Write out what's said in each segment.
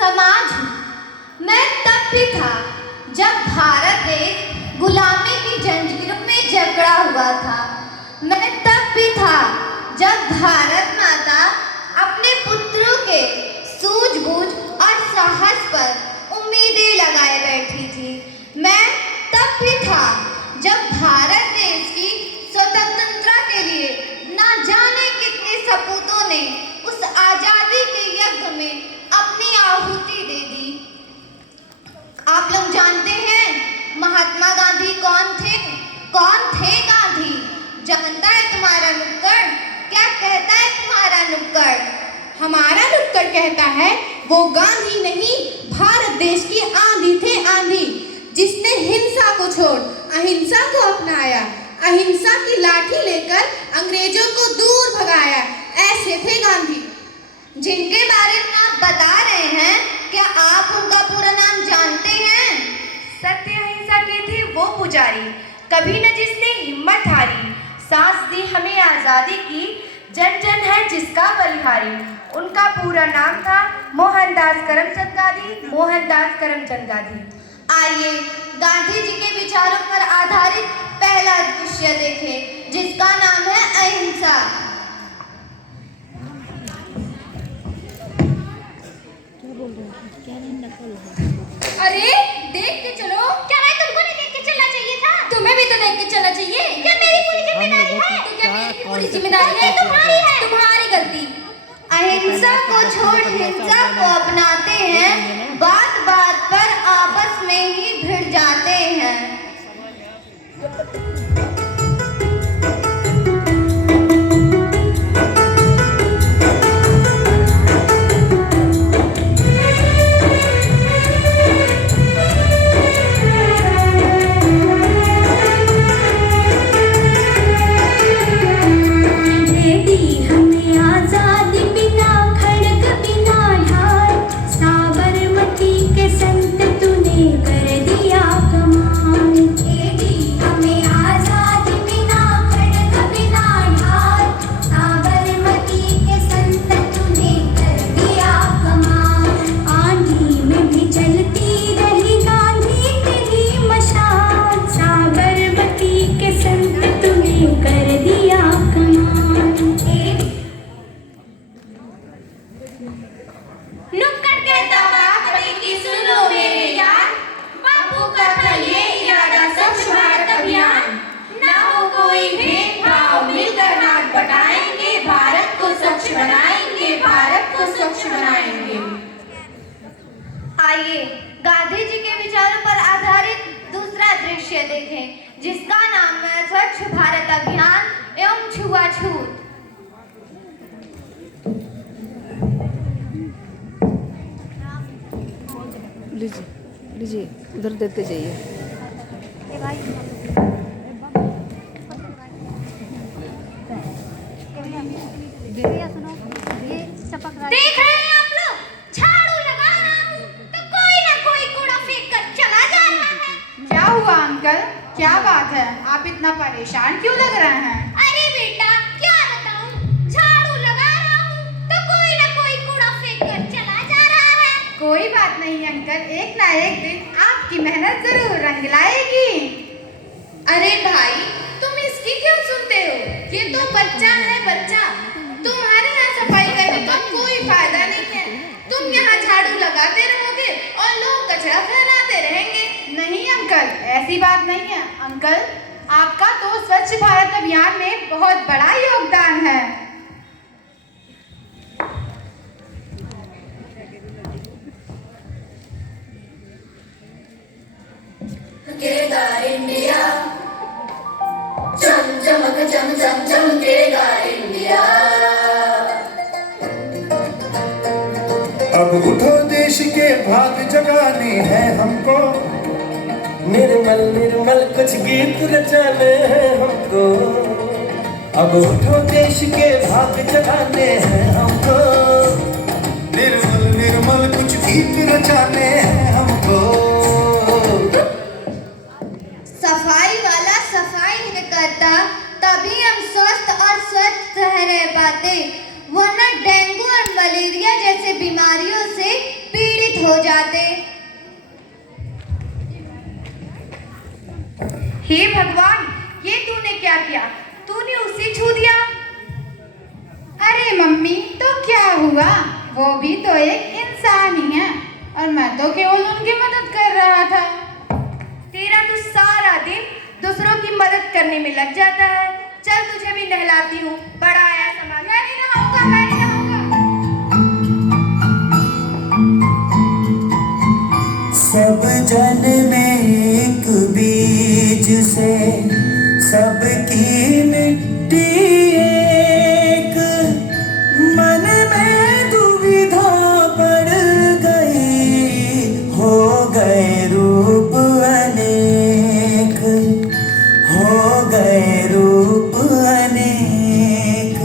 समाज हूँ। मैं तब भी था जब भारत देश गुलामी की जंजीरों में जकड़ा हुआ था। मैं तब भी था जब भारत माता अपने पुत्रों के सूझबूझ और साहस पर उम्मीदें लगाए बैठी थी। मैं तब भी था जब भारत देश की स्वतंत्रता के लिए ना जाने कितने सपूतों ने उस आजादी के यज्ञ में अपनी आहुति दे दी। आप लोग जानते हैं महात्मा गांधी कौन थे? कौन थे गांधी? जानता है तुम्हारा नुक्कड़? क्या कहता है तुम्हारा नुक्कड़? हमारा नुक्कड़ कहता है वो गांधी नहीं, भारत देश की आंधी थे आंधी, जिसने हिंसा को छोड़ अहिंसा को अपनाया, अहिंसा की लाठी लेकर अंग्रेजों को दूर भगाया। ऐसे थे गांधी। जिनके बारे में आप बता रहे हैं, क्या आप उनका पूरा नाम जानते हैं? सत्य अहिंसा के थे वो पुजारी, कभी न जिसने हिम्मत हारी, सांस दी हमें आजादी की, जन जन है जिसका बलिहारी। उनका पूरा नाम था मोहनदास करमचंद गांधी, मोहनदास करमचंद गांधी। आइए गांधी जी के विचारों पर आधारित पहला दृश्य देखें, जिसका नाम है अहिंसा। अरे देख के चलो। क्या भाई तुमको नहीं देख के चलना चाहिए था? तुम्हें भी तो देख के चलना चाहिए। क्या मेरी पूरी जिम्मेदारी है? तो क्या मेरी पूरी जिम्मेदारी है? तुम्हारी है। तुम्हारी गलती। अहिंसा को छोड़ हिंसा को अपनाते हैं, बात बात पर आपस में ही भिड़ जाते हैं। आइए गांधी जी के विचारों पर आधारित दूसरा दृश्य देखें, जिसका नाम है स्वच्छ भारत अभियान एवं छुआछूत। लीजिए लीजिए, उधर देते जाइए। देख रहे हैं आप लोग, झाड़ू लगा रहा हूँ तो कोई ना कोई कूड़ा फेंक कर चला जा रहा है। क्या हुआ अंकल? क्या बात है? आप इतना परेशान क्यों लग रहे हैं? अरे बेटा क्या बताऊँ, झाड़ू लगा रहा हूँ तो कोई ना कोई कूड़ा फेंक कर चला जा रहा है। कोई बात नहीं अंकल, एक ना एक दिन आपकी मेहनत जरूर रंग लाएगी। अरे भाई तुम इसकी क्यों सुनते हो? ये तो बच्चा है बच्चा। तुम्हारे यहाँ सफाई करने का कोई फायदा नहीं है। तुम यहाँ झाड़ू लगाते रहोगे और लोग कचरा फैलाते रहेंगे। नहीं अंकल, ऐसी बात नहीं है। अंकल आपका तो स्वच्छ भारत अभियान में बहुत बड़ा योगदान है। चमकेगा इंडिया, चम चमक चम चम चमकेगा इंडिया। अब उठो देश के भाग जगाने हैं हमको, निर्मल निर्मल कुछ गीत रचाने हैं हमको। अब उठो देश के भाग जगाने हैं हमको, निर्मल निर्मल कुछ गीत रचाने हैं हमको। सफाई वाला सफाई नहीं करता, तभी हम स्वस्थ और स्वच्छ रह पाते, वरना डेंगू और मलेरिया जैसे बीमारियों से पीड़ित हो जाते। हे भगवान, ये तूने क्या किया? तूने उसे छू दिया। अरे मम्मी, तो क्या हुआ, वो भी तो एक इंसान ही है और मैं तो केवल उनकी मदद कर रहा था। तेरा तो सारा दिन दूसरों की मदद करने में लग जाता है। चल तुझे भी नहलाती हूँ, बड़ा आया समाज। मैं नहीं नहाऊंगा, मैं नहीं नहाऊंगा। सब जन में एक बीज से सबकी मिट्टी एक, मन में दुविधा पड़ गई, हो गए रूप अनेक, हो गए रूप अनेक।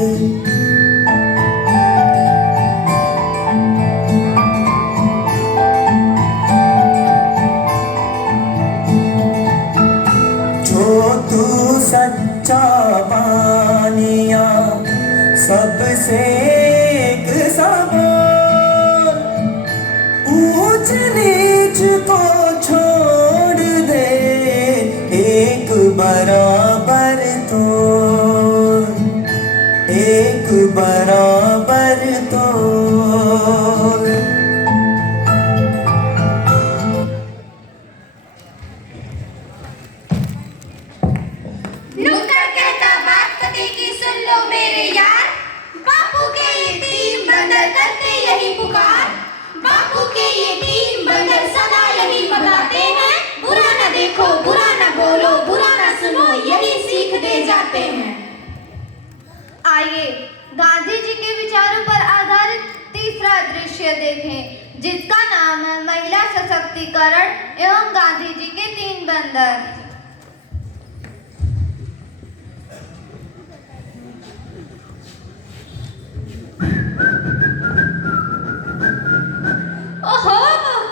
जो तू सच्चा बानिया सबसे एक समान, ऊंच नीच को छोड़ दे, एक बराबर तो, एक बराबर तो। नुक्कड़ कहता बात पते की सुन लो मेरे यार, बापू के ये तीन बंदर करते यही पुकार, बापू के ये तीन बंदर सदा यही बताते हैं, बुरा न देखो, बुरा न बोलो, बुरा न सुनो, यही सीख दे जाते हैं। आइए गांधी जी के विचारों पर आधारित तीसरा दृश्य देखें, जिसका नाम है महिला सशक्तिकरण एवं गांधी जी के तीन बंदर। ओहो,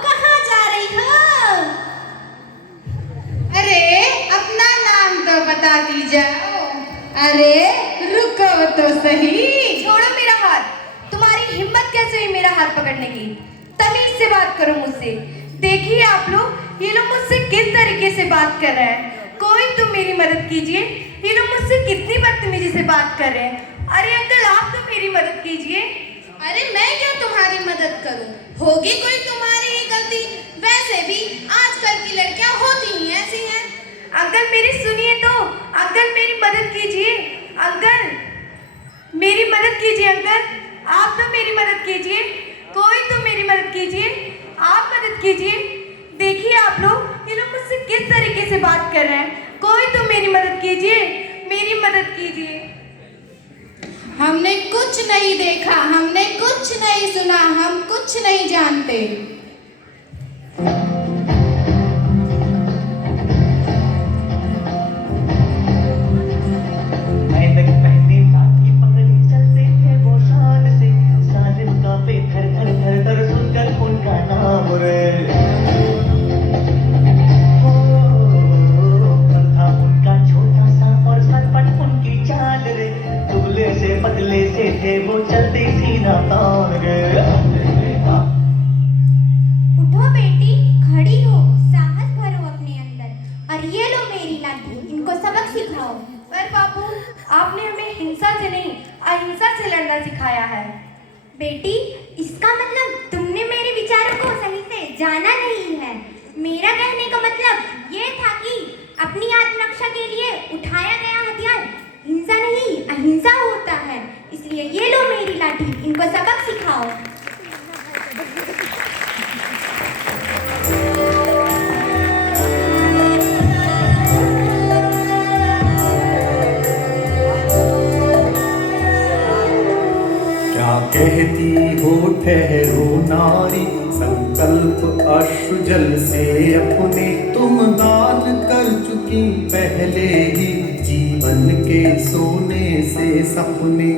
कहाँ जा रही हो? अरे अपना नाम तो बता दी जाओ। अरे रुको तो सही। छोड़ो मेरा हाथ। तुम्हारी हिम्मत कैसे हुई मेरा हाथ पकड़ने की? तमीज से बात करो मुझसे। देखिए आप लोग, ये लोग मुझसे किस तरीके से बात कर रहे हैं। कोई तुम मेरी मदद कीजिए। ये लोग मुझसे कितनी बदतमीजी से बात कर रहे हैं। अरे अंकल, आप तो मेरी मदद कीजिए। अरे मैं क्यों तुम्हारी मदद करूं? होगी कोई तुम्हारी ही गलती। वैसे भी आजकल की लड़कियां होती ही ऐसी हैं। अंकल मेरी सुनिए तो। अंकल मेरी मदद कीजिए। अंकल मेरी मदद कीजिए। अंकल आप तो मेरी मदद कीजिए। कोई तो मेरी मदद कीजिए। आप मदद कीजिए। देखिए आप लोग, ये लोग मुझसे किस तरीके से बात कर रहे हैं। कोई तो मेरी मदद कीजिए। मेरी मदद कीजिए। हमने कुछ नहीं देखा, हमने कुछ नहीं सुना, हम कुछ नहीं जानते। उठो बेटी, खड़ी हो, साहस भरो अपने अंदर और ये लो मेरी लाठी, इनको सबक सिखाओ। पर बापू, आपने हमें हिंसा से नहीं, अहिंसा से लड़ना सिखाया है। बेटी, इसका मतलब तुमने मेरे विचारों को सही से जाना नहीं है। मेरा कहने का मतलब ये था कि अपनी आत्मरक्षा के लिए उठाया गया हथियार हिंसा नहीं, अहिंसा होता है। इसलिए ये लो मेरी लाठी, इनको सबक सिखाओ। क्या कहती हो ठहरो नारी, संकल्प अश्रु जल से अपने तुम दान कर चुकी पहले ही, जीवन के सोने से सपने।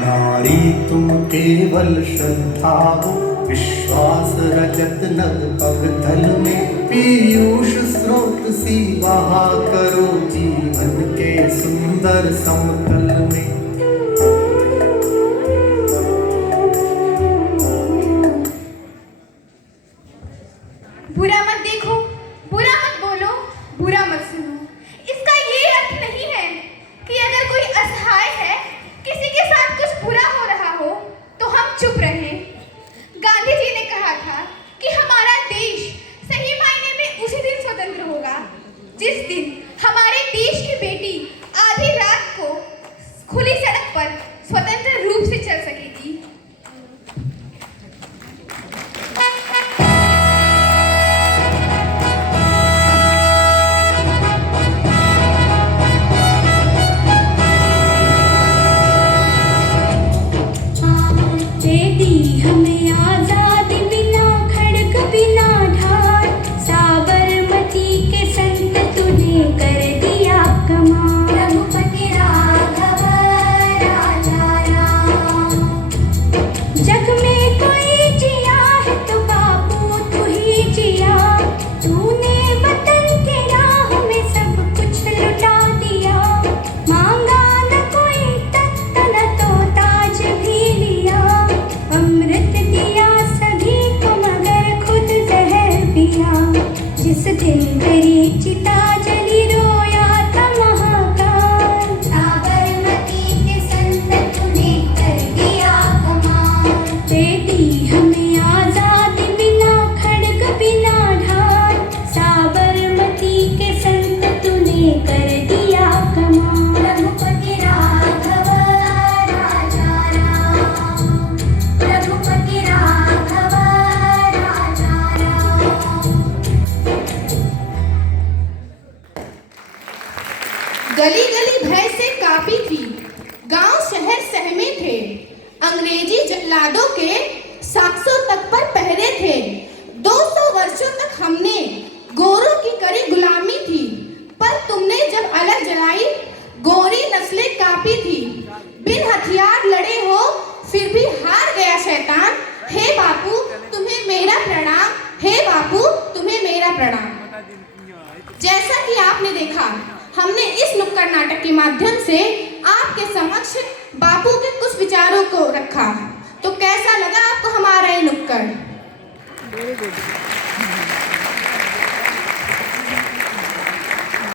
नारी तुम केवल श्रद्धा हो, विश्वास रजत नग पगतल में, पीयूष स्रोत सी बहा करो जीवन के सुंदर समतल में। गांव शहर सहमे थे, अंग्रेजी जल्लादों के साक्ष्यों तक पर पहरे थे। 200 वर्षों तक हमने गोरों की करी गुलामी थी, पर तुमने जब अलग जलाई गोरी नस्लें कापी थी। बिन हथियार लड़े हो फिर भी हार गया शैतान। हे बापू तुम्हें मेरा प्रणाम, हे बापू तुम्हें मेरा प्रणाम। जैसा कि आपने देखा, हमने इस नुक्कड़ नाटक के माध्यम से आपके समक्ष बापू के कुछ विचारों को रखा। तो कैसा लगा आपको हमारा ये नुक्कड़? Very good.